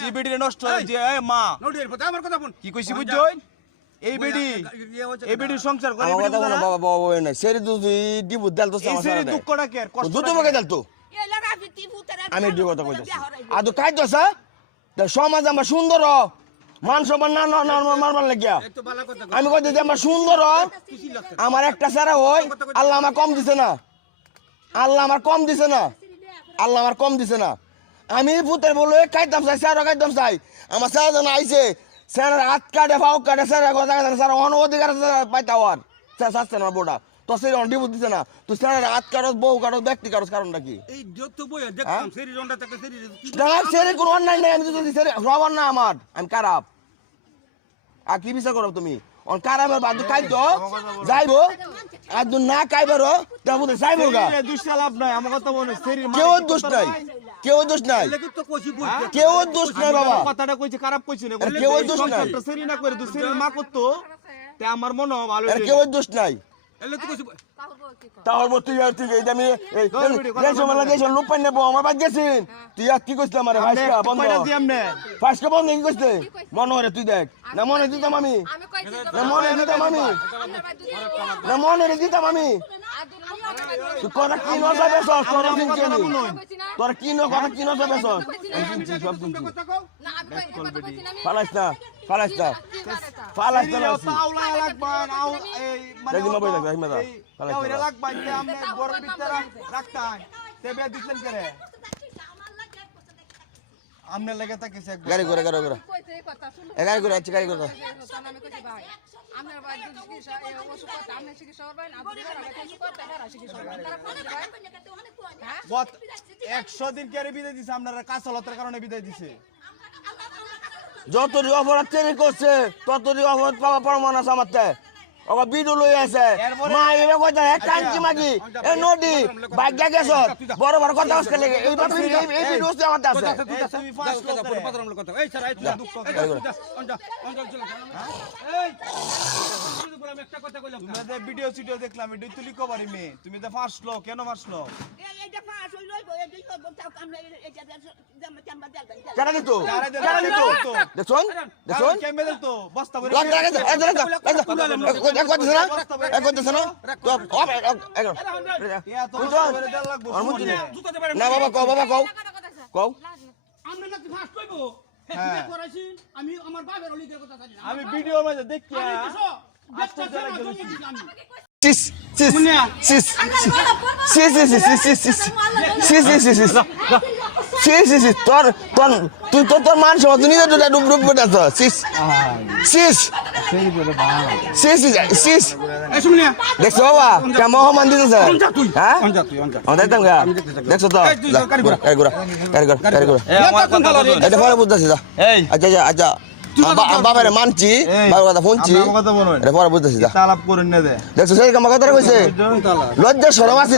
যে বেডিরে নষ্ট যে মা আমার কথা বল কি কইছি বুঝছই এই বেডি সংসার করে আমার কথা বলো বাবা বাবা ওই নাই সেরি তুই দিব দেল তো এই আমার সেরি সারা দুঃখটা কি আর কষ্ট দুধ তোমাকে দেল তো আমি দুই কথা কইতাছি আর তো কাজ দসা তা সমাজ আমরা সুন্দর মান সম্মান না নরমাল মারবার লাগিয়া আমি কইতে আমরা সুন্দর আমার একটা সারা হই আল্লাহ আমার কম দিছে না আল্লাহ আমার কম দিছে না আল্লাহ আমার কম দিছে না আমি পুতের বলে খাইতাম চাই স্যার খাইতাম চাই আমার স্যার যেন আইছে স্যার হাত কাটে ফাও কাটে স্যার কথা কাটে স্যার অন অধিকার পাইতা হওয়ার স্যার শাস্তে না বোটা তো সেই ডিবুত দিছে না তুই স্যার হাত কাটস বউ কাটস ব্যক্তি কাটস কারণটা কি এই যত বই দেখতাম সেরি রন্ডা থেকে সেরি না সেরে কোনো অন্যায় নাই আমি তো সেরে রবার না আমার আমি খারাপ আর কি বিচার করো তুমি অন কারামের বাদ খাই তো যাইবো আর না খাইবার তার মধ্যে যাইবো গা দুষ্ট লাভ নাই আমার কথা বলে সেরি কেউ দোষ নাই কেউ দোষ নাই তো কইছি বই কেউ দোষ নাই বাবা কথাটা কইছে খারাপ কইছে না কেউ দোষ নাই সেরি না করে তুই সেরি মা করতো তে আমার মনে ভালো কেউ দোষ নাই এলে তো কইছি তাহলে তুই আর তুই এই আমি এই সময় দেশ লোক পাই নেবো আমার বাদ গেছিস তুই আর কি কইছিস আমার ভাইসকা বন্ধ ফাইসকা বন্ধ কি কইছিস মনে হরে তুই দেখ না মনে দিতাম আমি না মনে দিতাম আমি না মনে দিতাম আমি তুই কথা কি ন যাবে সস তোর চিনছি আমি তোর কি ন কথা কি ন যাবে সস আমি চিনছি সব চিনছি ফালাইস না ফালাইস না ফালাইস না পাউলা লাগবান আও এই দেখি মা বই দেখ দেখি মা ফালাইস না লাগবান যে আমনে বড় ভিতরে রাখতাম তেবে দিছেন করে আমনে লাগে তাকিছে একবার গাড়ি করে গাড়ি করে গাড়ি করে আছে গাড়ি করে আমরা বাদ চিকিৎসা এই ওষুধ করতে আমরা চিকিৎসা করবেন আপনারা চিকিৎসা করতে পারা চিকিৎসা করবেন গত 100 দিন কেরে বিদায় দিছে আপনারা কাছলতার কারণে বিদায় দিছে যতরি অপরাধ তৈরি করছে ততরি অপরাধ পাওয়া প্রমাণ আছে আমার ওকে বিডু লই আছে মা এবে কইতা এক টাঙ্কি মাগি এ নদী ভাগ্যা গেছ বড় বড় কথা আসতে লাগে এই বাপ এই বিডু আছে আমার আছে তুমি ফার্স্ট লোক করে পাতরাম কথা এই স্যার আইতো দুঃখ অঞ্জা অঞ্জা চলে এই আমি একটা কথা কইলাম তুমি যে ভিডিও সিডিও দেখলাম এটা তুলি কবারি মে তুমি যে ফার্স্ট লোক কেন ফার্স্ট লোক এইটা পাস হইল এই যে বলতাম আমরা এটা জামা দেল কেন দিতো কেন দিতো দেখছন দেখছন কেমনে দিল তো বস্তা ভরে লাগ লাগে এক কথা না এক কথা না তো ইয়া তো ভরে দেল লাগবো না বাবা কও কও আমরা নাকি ফাস্ট কইবো হ্যাঁ করাইছি আমি আমার বাবার অলিদের কথা জানি না আমি ভিডিওর মধ্যে দেখি সিস সিস সিস সিস সিস সিস তোর তোর তুই তো তোর মান সব দুনিয়া তো ডুব ডুব করে আছো সিস সিস সিস সিস এই শুনিয়া দেখছো বাবা কেমন মহমান দিতেছে হ্যাঁ অঞ্জা তুই অঞ্জা আমি দেখতাম গা দেখছো তো গাড়ি ঘোড়া এটা পরে বুঝতেছি যা আচ্ছা আচ্ছা বাবারে মানছি বাবার কথা শুনছি এটা পরে বুঝতেছি যা তালাপ করে নে দে দেখছো সেই কাম কথা কইছে লজ্জা শরম আছে